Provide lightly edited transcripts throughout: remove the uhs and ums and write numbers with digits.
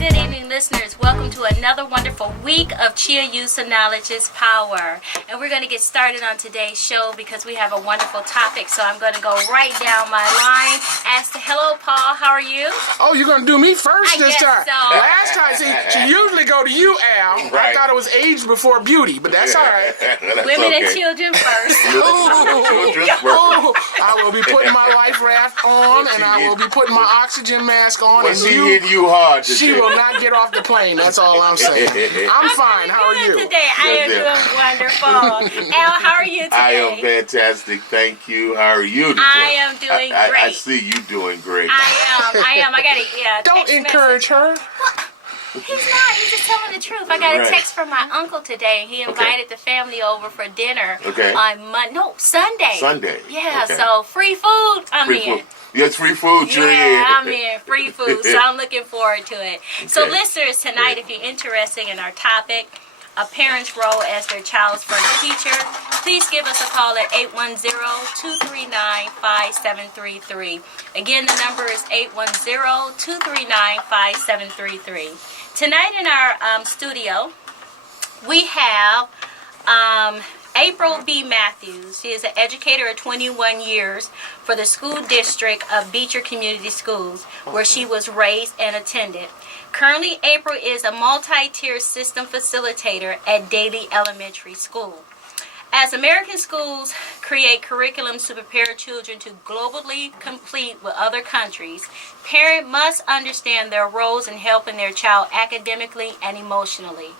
good evening, listeners. Welcome to another wonderful week of Chia Use of Knowledge is Power. And we're going to get started on today's show because we have a wonderful topic. So I'm going to go right down my line. Hello, Paul. How are you? Oh, you're going to do me first this time? So. Last time, see, she usually go to you, Al. Right. I thought it was age before beauty, but that's all right. Women and children first. I will be putting my life raft on, and I will be putting my oxygen mask on. Well, and she hit you hard today. She will not get off the plane. That's all I'm saying. I'm fine. How are you? Today, I am doing wonderful. Al, how are you today? I am fantastic. Thank you. How are you today? I am doing great. I see you doing great. I am. I got to Don't encourage her. He's not. He's just telling the truth. I got a text from my uncle today. He invited the family over for dinner on Sunday. Sunday. Yeah, so free food. I'm in. Yes, free food. Yeah, I'm in. Free food. So I'm looking forward to it. Okay. So listeners, tonight, if you're interested in our topic, a parent's role as their child's first teacher, please give us a call at 810-239-5733. Again, the number is 810-239-5733. Tonight in our studio, we have April B. Matthews. She is an educator of 21 years for the school district of Beecher Community Schools, where she was raised and attended. Currently, April is a multi-tier system facilitator at Dailey Elementary School. As American schools create curriculums to prepare children to globally compete with other countries, parents must understand their roles in helping their child academically and emotionally.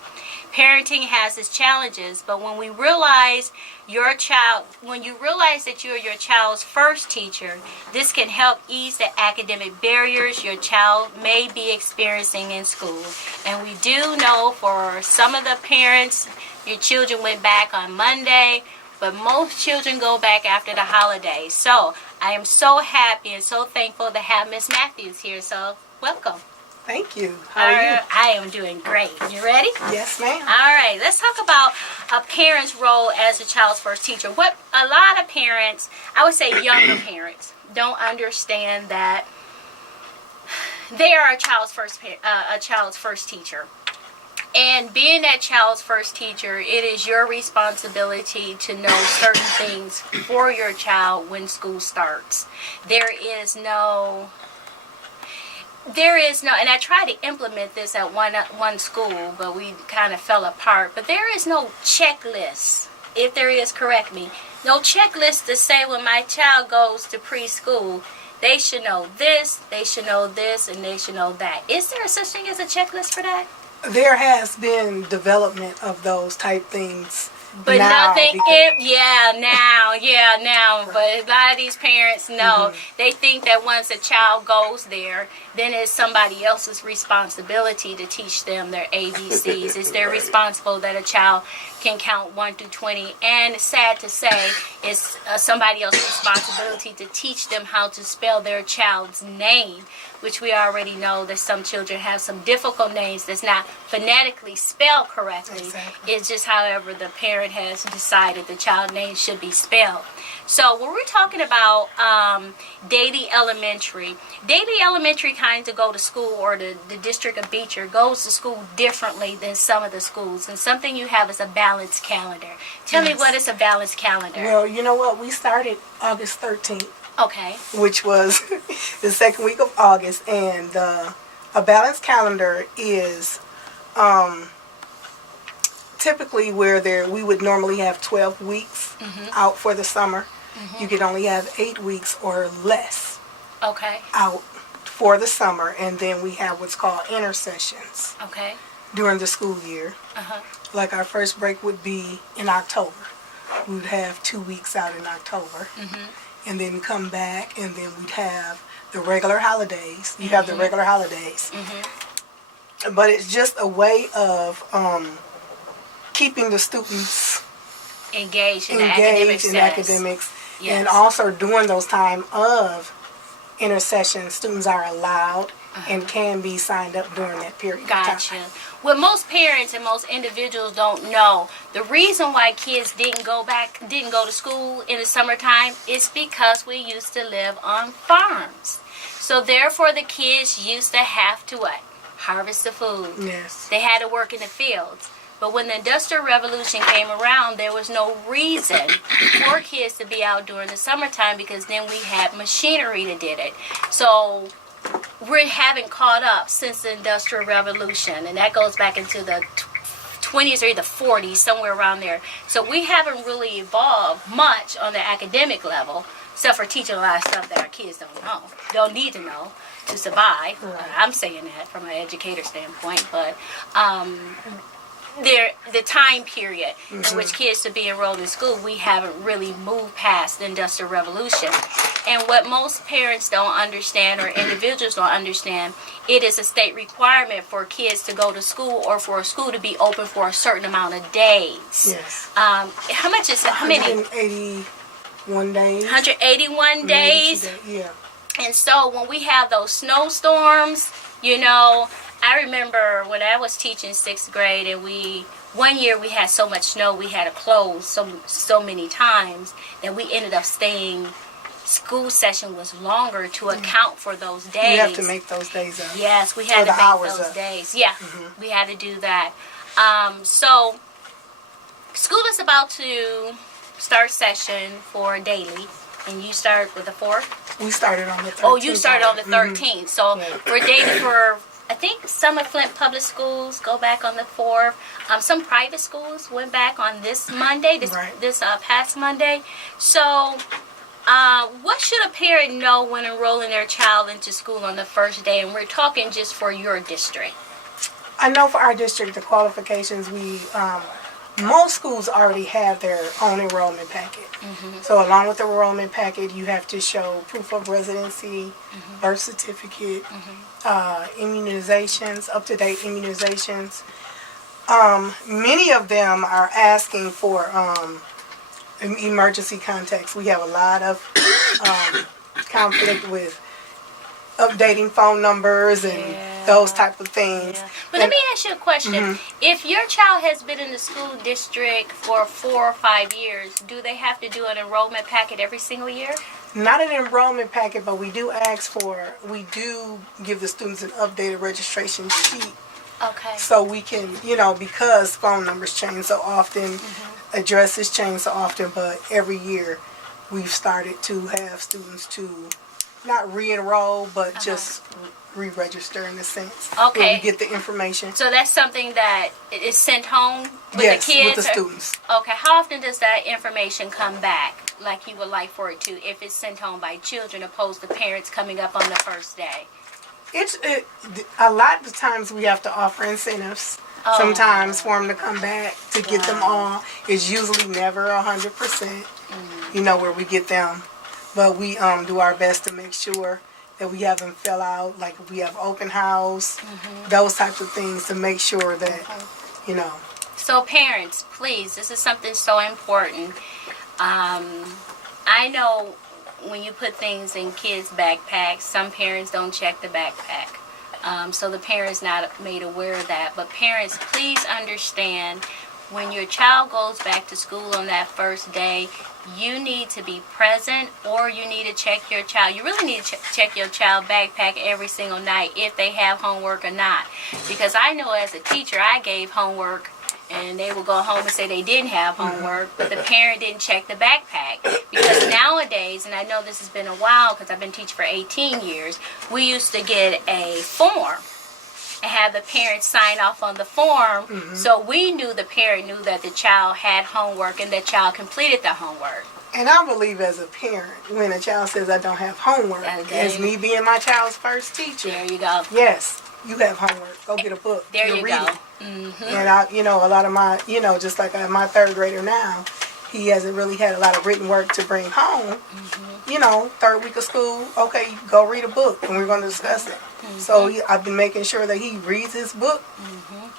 Parenting has its challenges, but when you realize that you're your child's first teacher, this can help ease the academic barriers your child may be experiencing in school. And we do know for some of the parents, your children went back on Monday, but most children go back after the holidays. So I am so happy and so thankful to have Miss Matthews here. So welcome. Thank you. How are you? I am doing great. You ready? Yes, ma'am. All right. Let's talk about a parent's role as a child's first teacher. What a lot of parents, I would say younger parents, don't understand that they are a child's first teacher. And being that child's first teacher, it is your responsibility to know certain things for your child when school starts. There is no, and I tried to implement this at one school, but we kind of fell apart. But there is no checklist. If there is, correct me. No checklist to say when my child goes to preschool, they should know this, they should know this, and they should know that. Is there such thing as a checklist for that? There has been development of those type things. But now, nothing, now. But a lot of these parents know, they think that once a child goes there, then it's somebody else's responsibility to teach them their ABCs. It's their responsible that a child can count 1 through 20. And sad to say, it's somebody else's responsibility to teach them how to spell their child's name, which we already know that some children have some difficult names that's not phonetically spelled correctly. Exactly. It's just however the parent has decided the child name should be spelled. So when we're talking about Dailey Elementary kind of go to school, or the district of Beecher goes to school differently than some of the schools. And something you have is a balanced calendar. Tell me what is a balanced calendar. Well, you know what? We started August 13th. Okay. Which was the second week of August. And a balanced calendar is typically where we would normally have 12 weeks out for the summer. You could only have 8 weeks or less out for the summer. And then we have what's called intersessions during the school year. Like our first break would be in October. We would have 2 weeks out in October. And then come back, and then we'd have the regular holidays. You have the regular holidays. But it's just a way of keeping the students engaged in academics. Yes. And also during those time of intercession, students are allowed and can be signed up during that period of time. What most parents and most individuals don't know, the reason why kids didn't go to school in the summertime is because we used to live on farms. So therefore the kids used to have to what? harvest the food. Yes. They had to work in the fields. But when the Industrial Revolution came around, there was no reason for kids to be out during the summertime because then we had machinery that did it. So we haven't caught up since the Industrial Revolution, and that goes back into the 20s or the 40s, somewhere around there. So we haven't really evolved much on the academic level, except for teaching a lot of stuff that our kids don't need to know to survive. Right. I'm saying that from an educator standpoint, but the time period in which kids should be enrolled in school, we haven't really moved past the Industrial Revolution. And what most parents don't understand or individuals don't understand, it is a state requirement for kids to go to school or for a school to be open for a certain amount of days. Yes. How much is it? How many? 181 days. 181 days. Yeah. And so when we have those snowstorms, you know, I remember when I was teaching 6th grade and one year we had so much snow we had to close so many times that we ended up staying, school session was longer to account for those days. You have to make those days up. Yes, we had to make those days. Yeah, we had to do that. So school is about to start session for Dailey. And you start with the 4th? We started on the 13th. Oh, you started on the 13th. So we're dating for, I think some of Flint public schools go back on the 4th. Some private schools went back on this Monday, this past Monday. So what should a parent know when enrolling their child into school on the first day? And we're talking just for your district. I know for our district, the qualifications, most schools already have their own enrollment packet. So along with the enrollment packet, you have to show proof of residency, birth certificate, immunizations, up-to-date immunizations. Many of them are asking for emergency contacts. We have a lot of conflict with updating phone numbers and those type of things. Yeah. But let me ask you a question. If your child has been in the school district for 4 or 5 years, do they have to do an enrollment packet every single year? Not an enrollment packet, but we do give the students an updated registration sheet. Okay. So we can, because phone numbers change so often, addresses change so often, but every year we've started to have students to not re-enroll, but just re-register in a sense. Okay. Where we get the information. So that's something that is sent home with Yes, the kids? with the students. Okay. How often does that information come back like you would like for it to, if it's sent home by children opposed to parents coming up on the first day? A lot of times we have to offer incentives. Sometimes for them to come back to get them all. It's usually never 100%, where we get them. But we do our best to make sure that we have them fill out, like if we have open house, those types of things to make sure that, So parents, please, this is something so important. I know when you put things in kids' backpacks, some parents don't check the backpack. So the parent's not made aware of that. But parents, please understand, when your child goes back to school on that first day, you need to be present, or you need to check your child. You really need to check your child backpack every single night if they have homework or not. Because I know as a teacher, I gave homework and they would go home and say they didn't have homework, but the parent didn't check the backpack. Because nowadays, and I know this has been a while because I've been teaching for 18 years, we used to get a form and have the parent sign off on the form, so we knew the parent knew that the child had homework and the child completed the homework. And I believe as a parent, when a child says I don't have homework, as me being my child's first teacher. There you go. Yes, you have homework. Go get a book. There you read go. It. And a lot of my, just like my 3rd grader now, he hasn't really had a lot of written work to bring home. 3rd week of school, okay, go read a book and we're going to discuss it. So I've been making sure that he reads his book,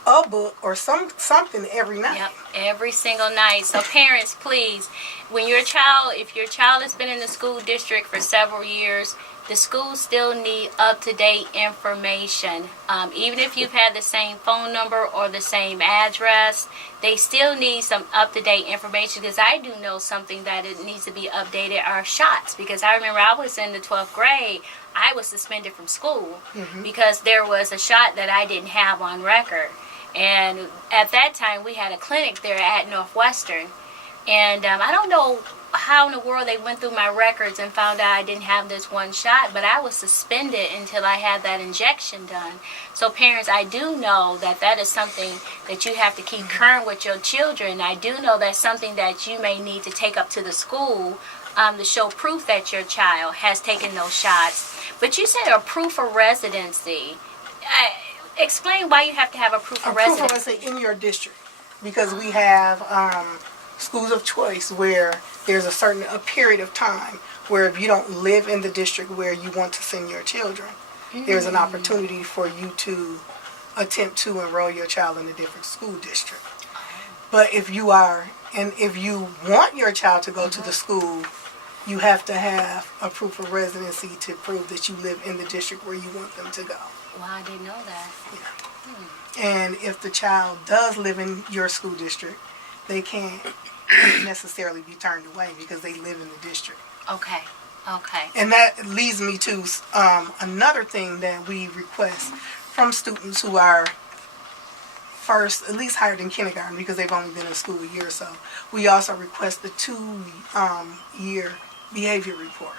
a book, or something every night. Yep, every single night. So parents, please, if your child has been in the school district for several years, the schools still need up-to-date information. Even if you've had the same phone number or the same address, they still need some up-to-date information, because I do know something that it needs to be updated are shots. Because I remember I was in the 12th grade, I was suspended from school because there was a shot that I didn't have on record. And at that time, we had a clinic there at Northwestern. And I don't know how in the world they went through my records and found out I didn't have this one shot, but I was suspended until I had that injection done. So parents, I do know that that is something that you have to keep current with your children. I do know that's something that you may need to take up to the school to show proof that your child has taken those shots. But you said a proof of residency. Explain why you have to have a proof of residency. Proof of residency in your district, because we have schools of choice where there's a period of time where if you don't live in the district where you want to send your children, there's an opportunity for you to attempt to enroll your child in a different school district. But if you want your child to go to the school, you have to have a proof of residency to prove that you live in the district where you want them to go. Well, I didn't know that. Yeah. And if the child does live in your school district, they can't necessarily be turned away because they live in the district. Okay. And that leads me to another thing that we request from students who are first, at least hired in kindergarten, because they've only been in school a year or so. We also request the 2-year behavior report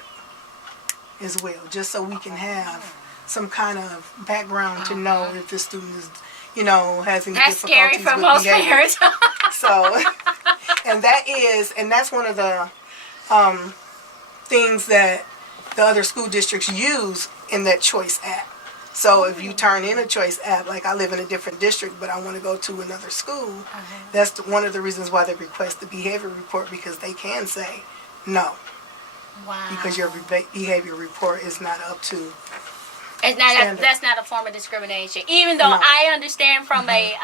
as well, just so we can have some kind of background to know if the student is, has any That's difficulties scary for with most behavior. parents. So, and that's one of the things that the other school districts use in that choice app. So if you turn in a choice app, like I live in a different district, but I want to go to another school, that's one of the reasons why they request the behavior report, because they can say no. Wow. Because your behavior report is not up to That's not a form of discrimination. Even though I understand from a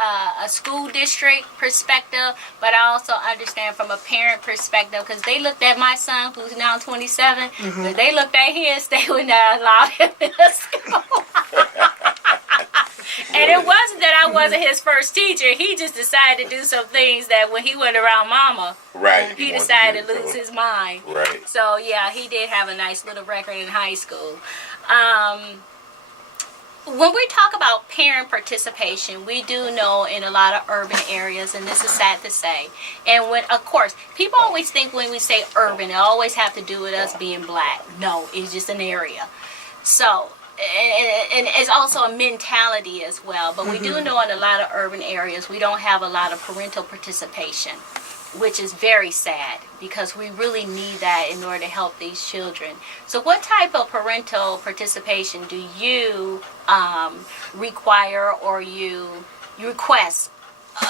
school district perspective, but I also understand from a parent perspective, because they looked at my son, who's now 27, but they looked at his, they would not allow him in the school. And it wasn't that I wasn't his first teacher. He just decided to do some things that when he went around mama, he decided to lose his mind. Right. So, yeah, he did have a nice little record in high school. When we talk about parent participation, we do know in a lot of urban areas, and this is sad to say, and when, of course, people always think when we say urban, it always have to do with us being black. No, it's just an area. So, and it's also a mentality as well. But we do know in a lot of urban areas, we don't have a lot of parental participation, which is very sad, because we really need that in order to help these children. So what type of parental participation do you require or you request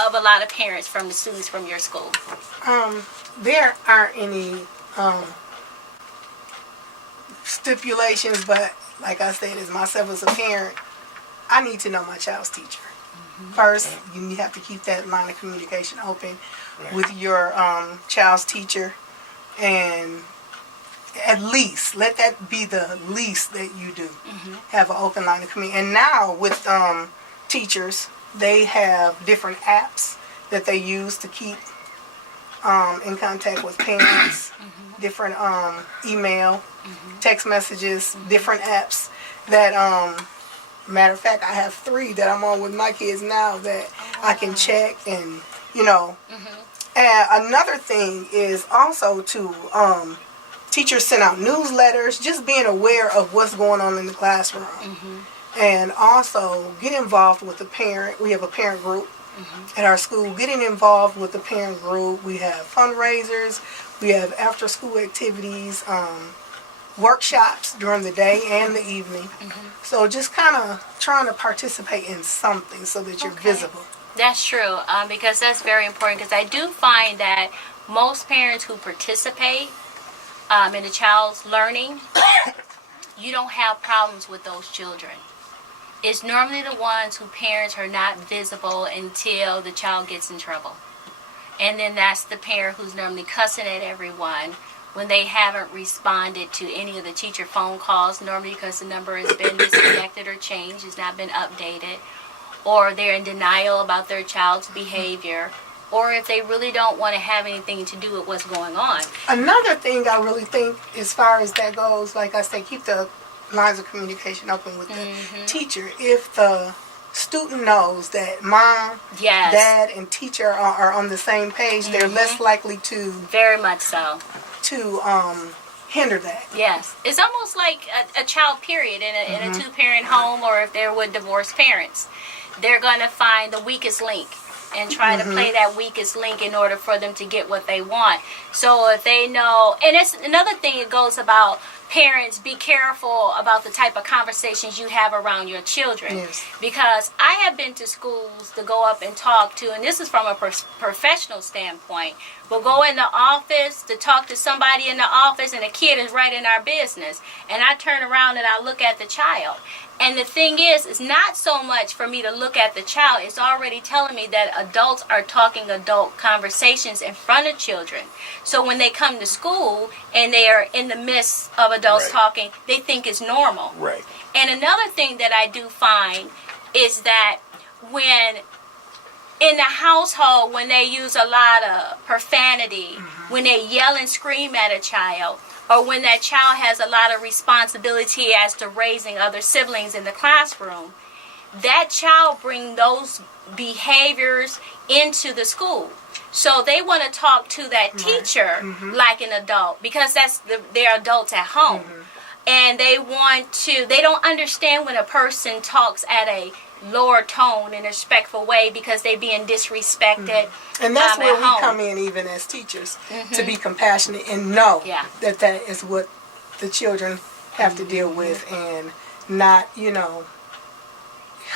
of a lot of parents from the students from your school? There aren't any stipulations, but like I said, as myself as a parent, I need to know my child's teacher. First, you have to keep that line of communication open with your child's teacher, and at least let that be the least that you do. Have an open line of communication. And now with teachers, they have different apps that they use to keep in contact with parents, different email, text messages, different apps that matter of fact, I have 3 that I'm on with my kids now that I can check, and and another thing is also to teachers send out newsletters, just being aware of what's going on in the classroom, and also get involved with the parent. We have a parent group at our school. Getting involved with the parent group, we have fundraisers, we have after school activities, workshops during the day and the evening. So just kind of trying to participate in something so that you're visible. That's true, because that's very important, because I do find that most parents who participate in a child's learning, you don't have problems with those children. It's normally the ones who parents are not visible until the child gets in trouble. And then that's the parent who's normally cussing at everyone, when they haven't responded to any of the teacher phone calls, normally because the number has been disconnected or changed, has not been updated, or they're in denial about their child's behavior, or if they really don't want to have anything to do with what's going on. Another thing I really think, as far as that goes, like I say, keep the lines of communication open with the teacher. If the student knows that mom, dad, and teacher are on the same page, they're less likely to... Very much so. ...to hinder that. Yes. It's almost like a child, period, in a two-parent home, or if they're with divorced parents. They're going to find the weakest link and try to play that weakest link in order for them to get what they want. So if they know... And it's another thing that goes about... Parents, be careful about the type of conversations you have around your children. Yes. Because I have been to schools to go up and talk to, and this is from a professional standpoint. We'll go in the office to talk to somebody in the office, and the kid is right in our business. And I turn around and I look at the child. And the thing is, it's not so much for me to look at the child. It's already telling me that adults are talking adult conversations in front of children. So when they come to school and they are in the midst of adults talking, they think it's normal. Right. And another thing that I do find is that when in the household, when they use a lot of profanity, when they yell and scream at a child, or when that child has a lot of responsibility as to raising other siblings in the classroom, that child brings those behaviors into the school. So they want to talk to that teacher like an adult, because they're adults at home. And they don't understand when a person talks at a lower tone in a respectful way because they're being disrespected. And that's where we home. come in, even as teachers, to be compassionate and know that is what the children have to deal with, and not,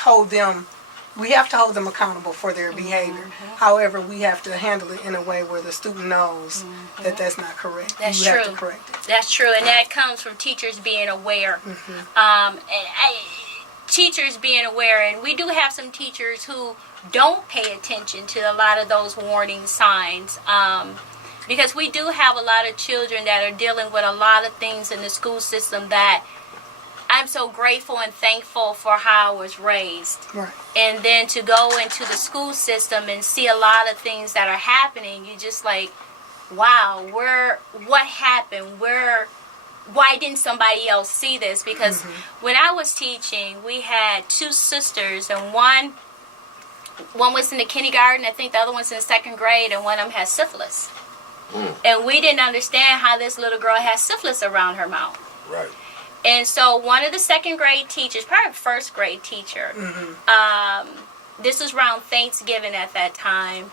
hold them. We have to hold them accountable for their behavior. However, we have to handle it in a way where the student knows that that's not correct. That's you true. have to correct it. That's true, and that comes from teachers being aware. Teachers being aware, and we do have some teachers who don't pay attention to a lot of those warning signs, because we do have a lot of children that are dealing with a lot of things in the school system that I'm so grateful and thankful for how I was raised. Right. And then to go into the school system and see a lot of things that are happening, you just like, wow, what happened? Why didn't somebody else see this? Because when I was teaching, we had two sisters, and one was in the kindergarten, I think the other one's in the second grade, and one of them has syphilis. And we didn't understand how this little girl has syphilis around her mouth. Right. And so one of the second grade teachers, probably first grade teacher, this was around Thanksgiving at that time,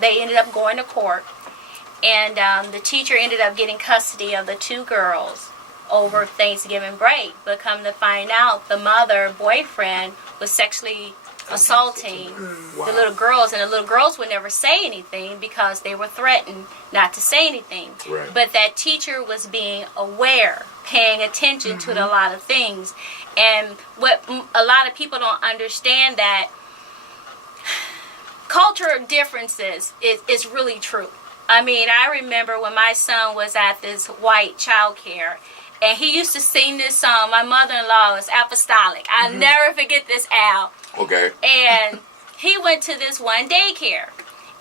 they ended up going to court. And the teacher ended up getting custody of the two girls over Thanksgiving break. But come to find out, the boyfriend, was sexually assaulting the little girls. And the little girls would never say anything because they were threatened not to say anything. Right. But that teacher was being aware, paying attention to a lot of things. And what a lot of people don't understand, that cultural differences is really true. I mean, I remember when my son was at this white child care, and he used to sing this song. My mother-in-law is apostolic. I'll never forget this, Al. Okay. And he went to this one daycare.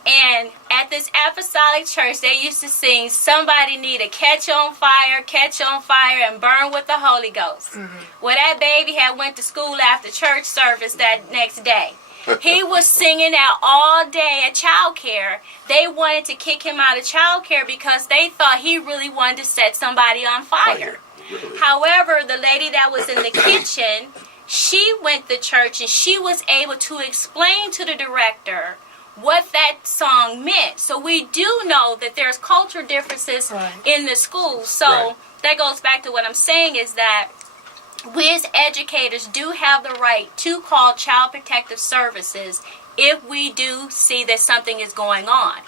And at this apostolic church, they used to sing, somebody need to catch on fire, and burn with the Holy Ghost. Well, that baby had went to school after church service that next day. He was singing that all day at child care. They wanted to kick him out of child care because they thought he really wanted to set somebody on fire. Really? However, the lady that was in the kitchen, she went to church and she was able to explain to the director what that song meant. So we do know that there's cultural differences in the schools. So that goes back to what I'm saying, is that we as educators do have the right to call Child Protective Services if we do see that something is going on.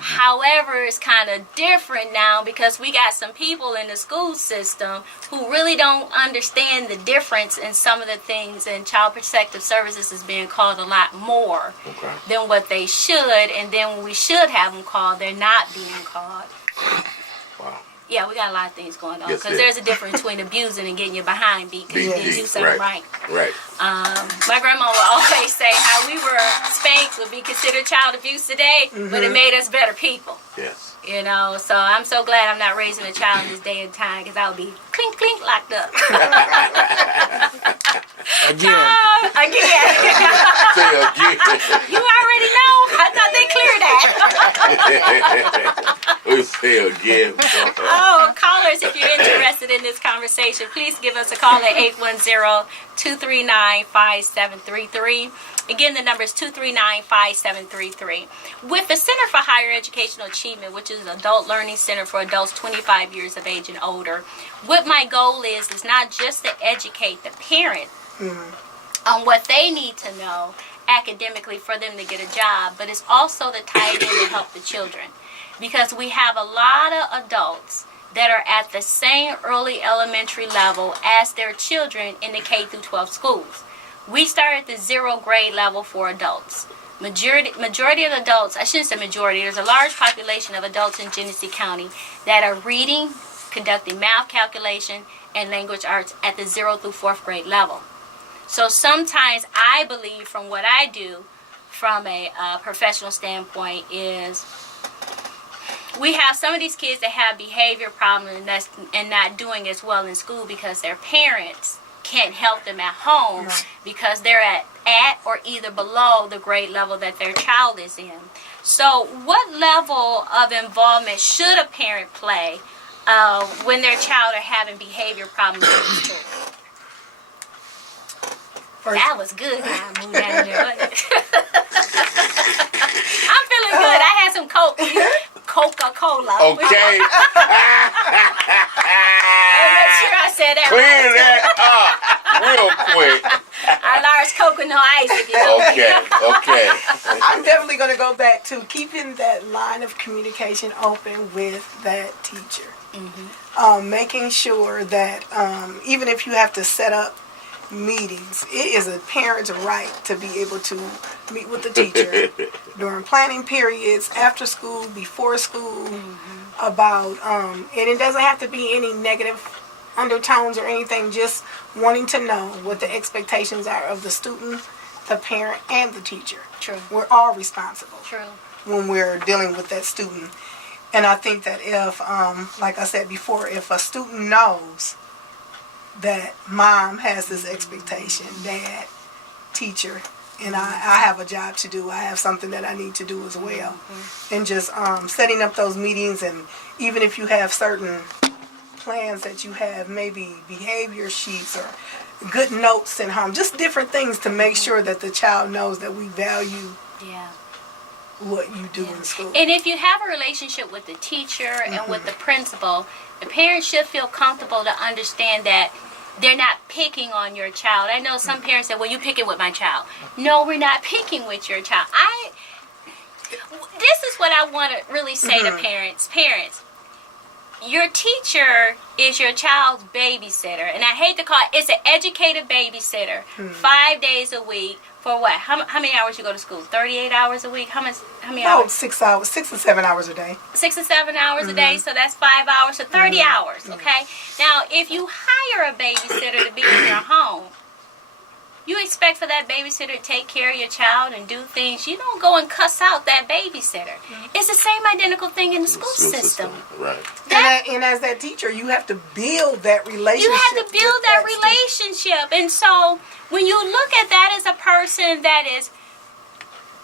However, it's kind of different now because we got some people in the school system who really don't understand the difference in some of the things, and Child Protective Services is being called a lot more than what they should, and then when we should have them called, they're not being called. Wow. Yeah, we got a lot of things going on Yes, because there's a difference between abusing and getting your behind beat because you didn't do something right. Right. My grandma would always say how we were spanked would be considered child abuse today, but it made us better people. Yes. You know, so I'm so glad I'm not raising a child in this day and time because I would be clink clink locked up. Again. Again. Say again. You already know. I thought they cleared that. We say again. Oh, callers, if you're interested in this conversation, please give us a call at 810-239-5733. Again, the number is 239-5733. With the Center for Higher Educational Achievement, which is an adult learning center for adults 25 years of age and older, what my goal is not just to educate the parent on what they need to know academically for them to get a job, but it's also to tie it in to help the children. Because we have a lot of adults that are at the same early elementary level as their children in the K through 12 schools. We start at the 0 grade level for adults. Majority of adults, I shouldn't say majority, there's a large population of adults in Genesee County that are reading, conducting math calculation, and language arts at the 0 through 4th grade level. So sometimes I believe from what I do from a professional standpoint is we have some of these kids that have behavior problems and not doing as well in school because their parents can't help them at home because they're at or either below the grade level that their child is in. So what level of involvement should a parent play when their child are having behavior problems in school? That was good. I moved out of there, wasn't it? I'm feeling good. I had some Coca-Cola. Okay. I'll make sure I said that Clear right. that up real quick. Our large Coke and no ice, if you know. Okay. I'm definitely going to go back to keeping that line of communication open with that teacher. Making sure that even if you have to set up meetings, it is a parent's right to be able to meet with the teacher during planning periods, after school, before school, about and it doesn't have to be any negative undertones or anything, just wanting to know what the expectations are of the student, the parent, and the teacher. True. We're all responsible. True. When we're dealing with that student. And I think that if, like I said before, if a student knows that mom has this expectation, dad, teacher, and I have a job to do, I have something that I need to do as well. And just setting up those meetings, and even if you have certain plans that you have, maybe behavior sheets or good notes sent home, just different things to make sure that the child knows that we value what you do in school. And if you have a relationship with the teacher and with the principal, the parents should feel comfortable to understand that they're not picking on your child. I know some parents say, well, you picking with my child. No, we're not picking with your child. This is what I want to really say to parents. Parents, your teacher is your child's babysitter. And I hate to call it's an educated babysitter. 5 days a week. For what? How many hours you go to school? 38 hours a week? How many hours? 6 hours, 6 or 7 hours a day. 6 or 7 hours a day, so that's 5 hours, so 30 hours, okay? Now, if you hire a babysitter to be in your home, you expect for that babysitter to take care of your child and do things. You don't go and cuss out that babysitter. It's the same identical thing in the school system. Right. And as that teacher, you have to build that relationship. You have to build that relationship. And so when you look at that as a person that is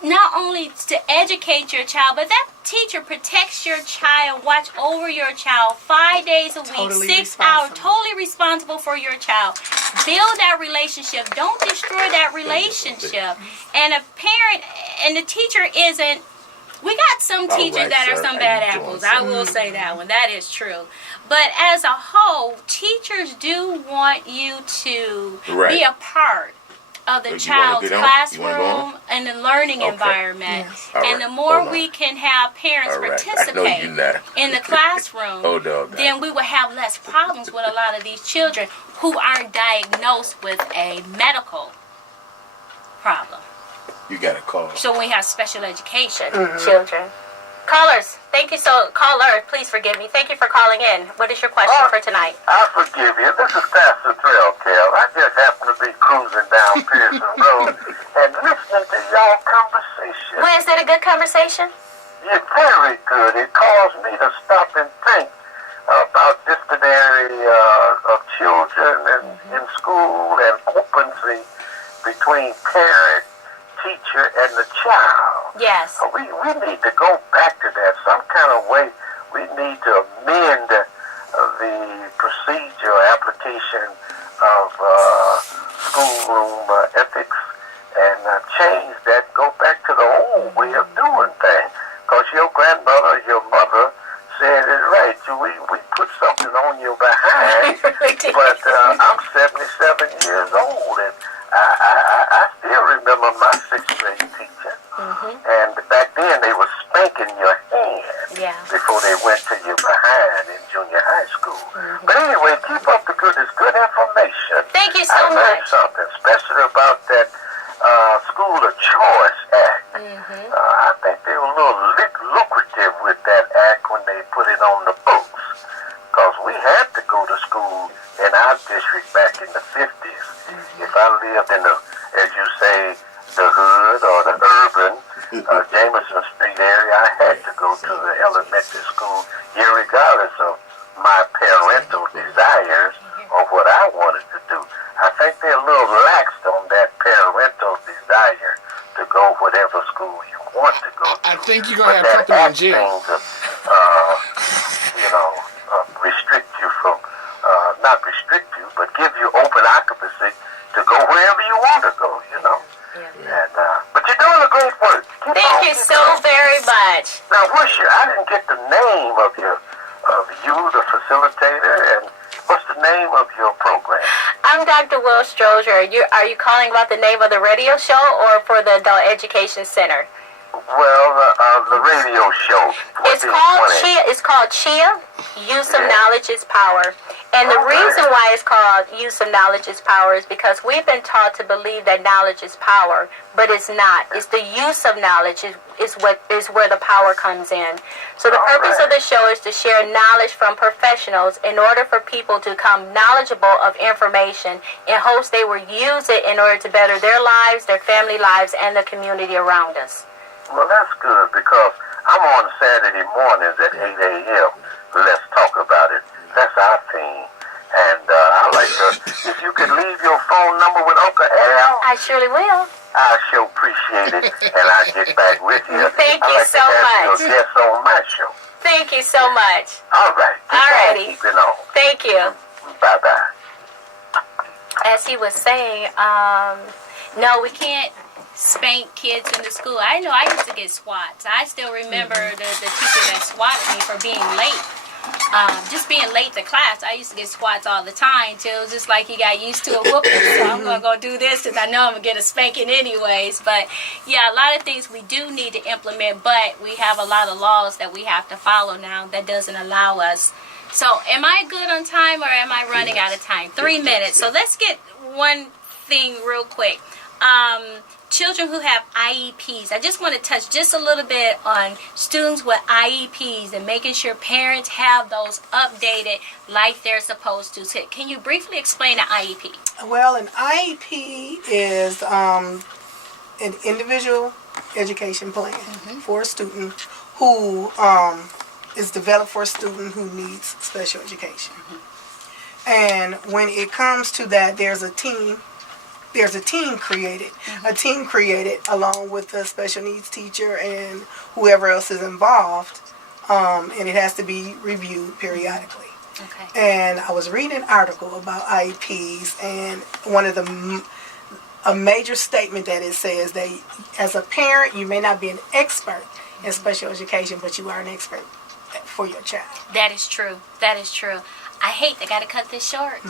not only to educate your child, but that teacher protects your child, watch over your child 5 days a week, Totally 6 hours, totally responsible for your child. Build that relationship. Don't destroy that relationship. And a parent and the teacher isn't. We got some teachers that are some bad apples. I will say that one. That is true. But as a whole, teachers do want you to be a part of the child's classroom and the learning environment. Yes. And the more we can have parents participate in the classroom, then we will have less problems with a lot of these children who aren't diagnosed with a medical problem. You got to call. So we have special education children. Callers, Thank you. So, caller, please forgive me. Thank you for calling in. What is your question for tonight? I forgive you. This is Pastor Trail, Cal. I just happen to be cruising down Pearson Road and listening to y'all conversation. Well, is that a good conversation? You're very good. It caused me to stop and think about disciplinary of children in school and opency between parent, teacher, and the child. Yes. We need to go back to that some kind of way. We need to amend the procedure application of schoolroom ethics and change that. Go back to the old way of doing things. Because your grandmother, your mother said it right. We put something on your behind. But I'm 77 years old, and I still remember my sixth grade teacher. And back then they were spanking your hand before they went to your behind in junior high school. But anyway, keep up the good. It's good information. Thank you so I learned much. something, especially about that School of Choice Act. I think they were a little lucrative with that act when they put it on the books. Because we had to go to school in our district back in the 50s. If I lived in the, as you say, the hood or the urban Jameson Street area, I had to go to the elementary school, irregardless of my parental desires or what I wanted to do. I think they're a little laxed on that parental desire to go whatever school you want to go to. I think you're going to have company in jail. Restrict you from, not restrict you, but give you open occupancy to go wherever you want to go, you know. And, but you're doing a great work. Thank you so very much. Now, I didn't get the name of you, the facilitator, and what's the name of your program? I'm Dr. Will Strozier. Are you calling about the name of the radio show or for the Adult Education Center? Well, the radio show. It's called CHIA, Use of Knowledge is Power. And the reason why it's called Use of Knowledge is Power is because we've been taught to believe that knowledge is power, but it's not. It's the use of knowledge is where the power comes in. So the purpose of the show is to share knowledge from professionals in order for people to become knowledgeable of information in hopes they will use it in order to better their lives, their family lives, and the community around us. Well, that's good because I'm on Saturday mornings at 8 a.m. Let's talk about it. That's our theme. And I'd like to, if you could leave your phone number with Uncle Al. I surely will. I sure appreciate it, and I'll get back with you. Thank you so much. I'd like to have you a guest on my show. Thank you so much. All right. Alrighty. Keep it on. Thank you. Bye-bye. As he was saying, no, we can't spank kids in the school. I know I used to get swats. I still remember the teacher that swatted me for being late. Just being late to class, I used to get swats all the time till it was just like you got used to a whooping. So I'm going to go do this because I know I'm going to get a spanking anyways. But yeah, a lot of things we do need to implement, but we have a lot of laws that we have to follow now that doesn't allow us. So am I good on time or am I running out of time? 3 minutes. So let's get one thing real quick. Children who have IEPs. I just want to touch just a little bit on students with IEPs and making sure parents have those updated like they're supposed to. So can you briefly explain an IEP? Well, an IEP is an individual education plan for a student who is developed for a student who needs special education. And when it comes to that, there's a team created. A team created along with the special needs teacher and whoever else is involved, and it has to be reviewed periodically. Okay. And I was reading an article about IEPs, and one of a major statement that it says that as a parent, you may not be an expert in special education, but you are an expert for your child. That is true. That is true. I hate they got to cut this short.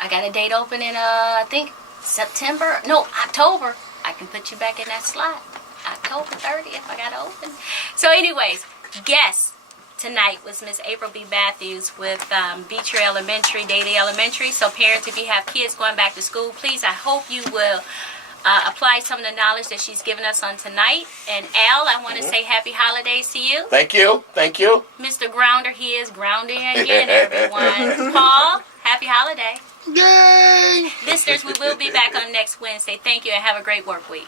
I got a date open in I think October. I can put you back in that slot. October 30th, I got to open. So anyways, guest tonight was Miss April B. Matthews with Beecher Elementary, Dailey Elementary. So parents, if you have kids going back to school, please, I hope you will apply some of the knowledge that she's given us on tonight. And Al, I want to say happy holidays to you. Thank you. Thank you. Mr. Grounder, he is grounding again, everyone. Paul, happy holiday. Yay! Listeners, we will be back on next Wednesday. Thank you and have a great work week.